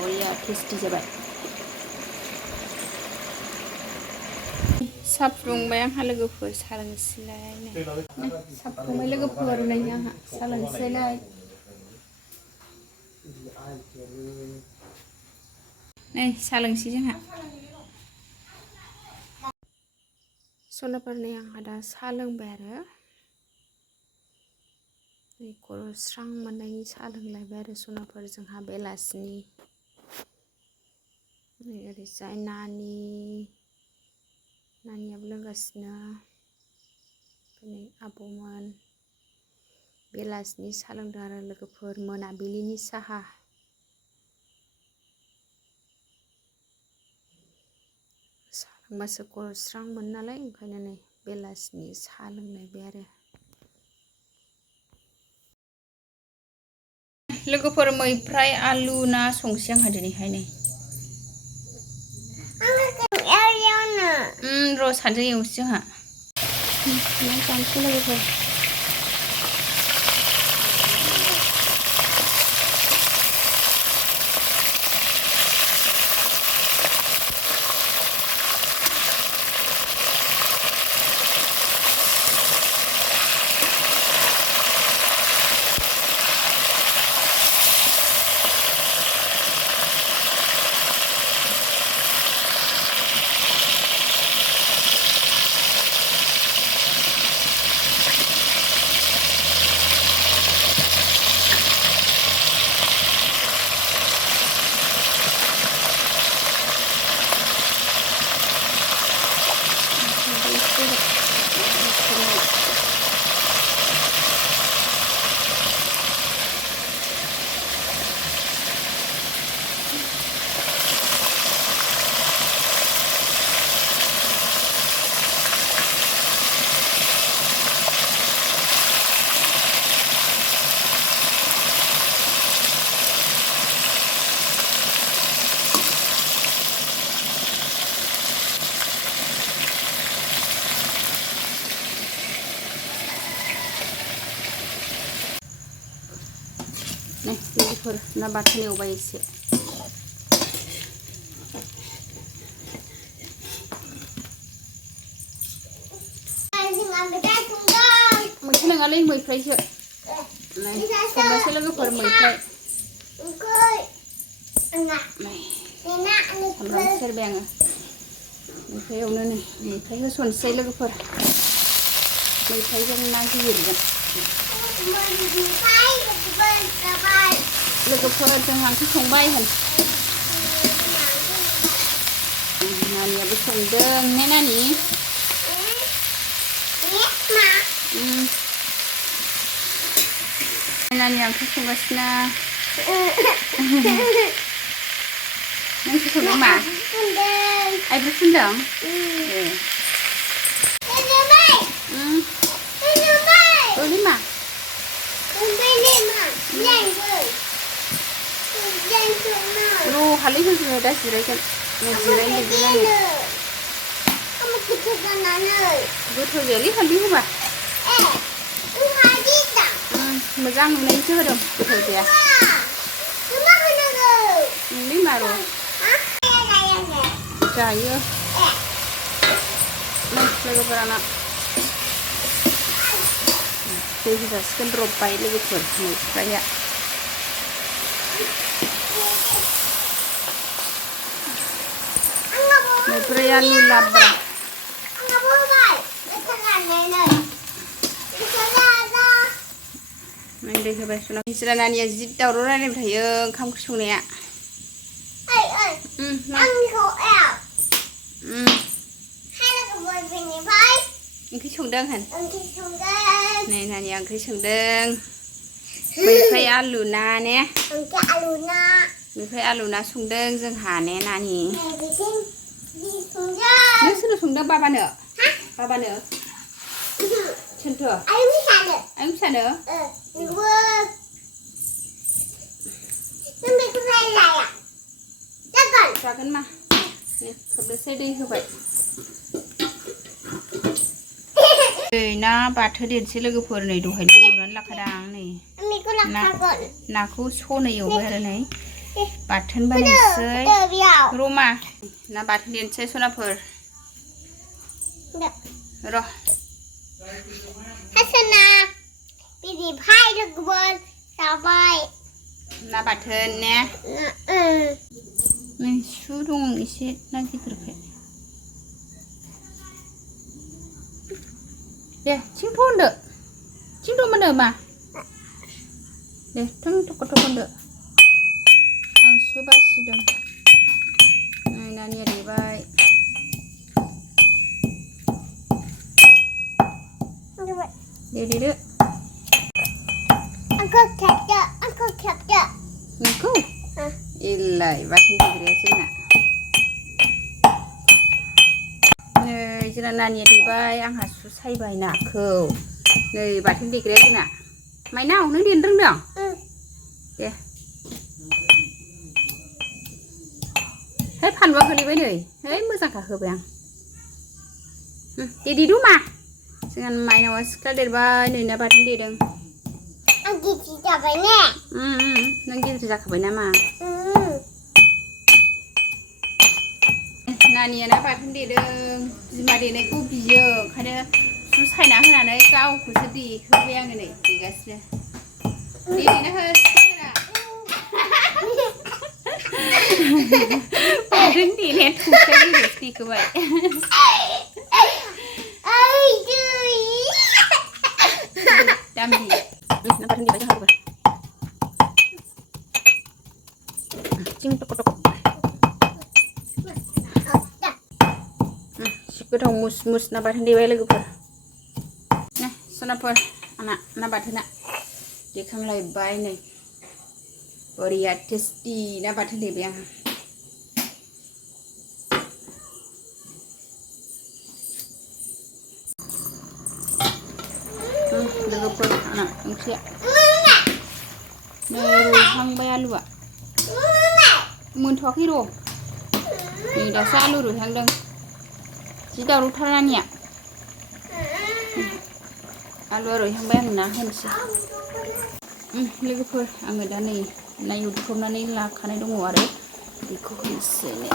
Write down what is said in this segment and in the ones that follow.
बरिया टेस्टि जाबाय सा फुदुंबाय आंहा लोगोफोर सा लोंसैलाय सा फुदुंबाय लोगोफोर नै आंहा सा लोंसैलाय नै सा लोंसै जोंहा सनाफोर नै आंहा दा सा लोंबाय आरो नै खर' स्रां मोननायनि सा लोंलायबाय आरो सनाफोर जोंहा बेलासिनि नै ओरैजाय नानियाबो लोंगासिनो नै आब'मोन बेलासिनि सा लोंदों आरो लोगोफोर मोनाबिलिनि साहा सा लोंबासो खर' स्रां मोनो नालाय ओंखायनो नै बेलासिनि सा लोंलायबाय आरो लोगोफोर मैफ्राय आलु ना संसै आंहा दिनैहाय नै र' सानैजों एवसै जोंहा जानोसै लोगोफोर लोगोफोर ना बाथोन एवबाय एसे मैथा नङालै मैफ्रायसो संनोसै लोगोफोर मैफ्राय सामब्राम सेरबाय आङो मैफ्रायावनो नै मैफ्राय होसनसै लोगोफोर मैफ्रायजों ना गिदिरजों लोगोफोर जोंहा ओंख्रि संबाय होन नानियाबो संदों ने नानि नानिया ओंख्रि संगासिनो नों ओंख्रि संदों मा आइब्रु फुनदों मा र' हालदै होग्रो दा जिरायगोन जिरायनो गोथाव जायालै हालदै होबा मोजां नुनायनिसो होदों गोथाव जाया नोंलै मार' जायो लोगोफोराना दै होजासिगोन रबबाय लोगोफोर मैफ्राया मैफ्राया लुलाब्रा दै होबाय सना बिसोरा नानिया जि दावराव रायलायबाय थायो ओंखाम ओंख्रि संनाया ओंख्रि संदों होन नै नानिया ओंख्रि संदों मैफ्राय आलु ना ने मैफ्राय आलु ना संदों जोंहा ने नानि नों सोरनो संदों बाबानो सोरथ' आयं फिसानो जागोन मा खोबनोसै दै होबाय ना बाथोन देनोसै लोगोफोर नै दहायनो एवनानै लाखादां नै नाखौ सनै एवबाय आरो नै बाथोन बानायनोसै र'मा ना बाथोन देनोसै सनाफोर र' हासना बिदि भाई लोगोफोर जाबाय ना बाथोन ने नै सु दं एसे ना गिदिरखाय दे थिंथ' होनदो थिंथ' मोनो मा दे थों थख' होनदो आं सु बासिदों नै नानिया देबाय दे देदो Aku capture. नोंखौ इलाय बाथोन देग्राया जोंना नै जोंना नानिया देबाय आंहा सु सायबाय नाखौ नै बाथोन देग्राया जोंना माइनाव नों देनो रोंदों दे है फानलुआ गोलैबाय नै है मोजांखा होबाय आं दे देदो मा जोंहा माइनावा सिख्ला देरबाय नै ना बाथोन देदों Ang गिदिर जाबाय ने नों गिदिर जाखाबाय नामा नानिया ना बाथोन देदों बिमा देनायखौ बियो ओंखायनो सु सायना होनानै गावखौसो देहोबाय आङो नै देगासिनो देना हो बाथोन देनाया थुख्रा गिदिरसो देखोबाय दामि ना बाथोन देबाय जोंहा थिं टक गोथाव मुस मुस ना बाथोन देबाय लोगोफोर ने सनाफोर आंना ना बाथोना देखांलायबाय नै बरिया टेस्टि ना बाथोन देबाय आंहा लोगोफोर आंना ओंख्रिया नै रुइहांबाय आलुआ मोनथ'वाखै र' नै दासो आलु रुइहांदों जि दावरावथार नानिया आलुआ रुइहांबाय आं ना होनोसै लोगोफोर आङो दा नै ना एवथ्रमनानै लाखानाय दङ आरो बेखौ होनोसै नै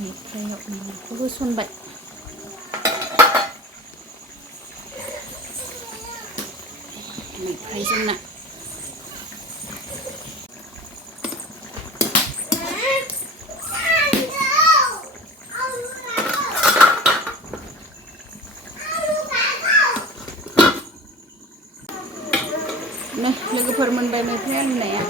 मैफ्रायाव नाखौ होसनबाय मैफ्रायजों ना नै लोगोफोर मोनबाय मैफ्राय आलुनाया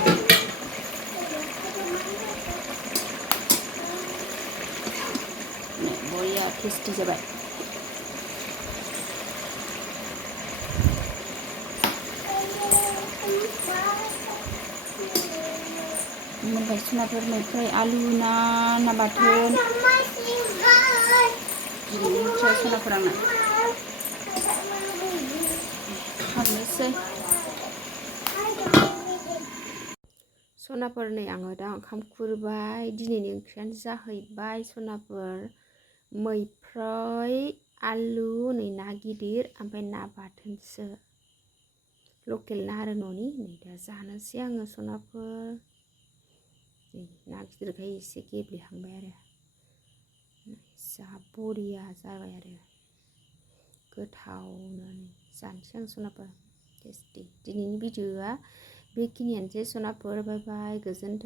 नै बरिया टेस्टि जाबाय मोनबाय सनाफोर मैफ्राय आलु ना बाथोन गिदिर ओंख्रिया सनाफोर आंना खांनोसै सनाफोर नै आङो दा ओंखाम खुरबाय दिनैनि ओंख्रियानो जाहैबाय सनाफोर मैफ्राय आलु नै ना गिदिर ओमफ्राय ना बाथोनसो लकेल ना आरो न'नि नै दा जानोसै आङो सनाफोर नै ना गिदिरखाय एसे गेब्लेहांबाय आरो जा बरिया जाबाय आरो गोथावनो जानोसै आं सनाफोर टेस्टि दिनैनि भिडिअ'आ बेखिनियानोसै सनाफोर बाय बाय गोजोन्थों।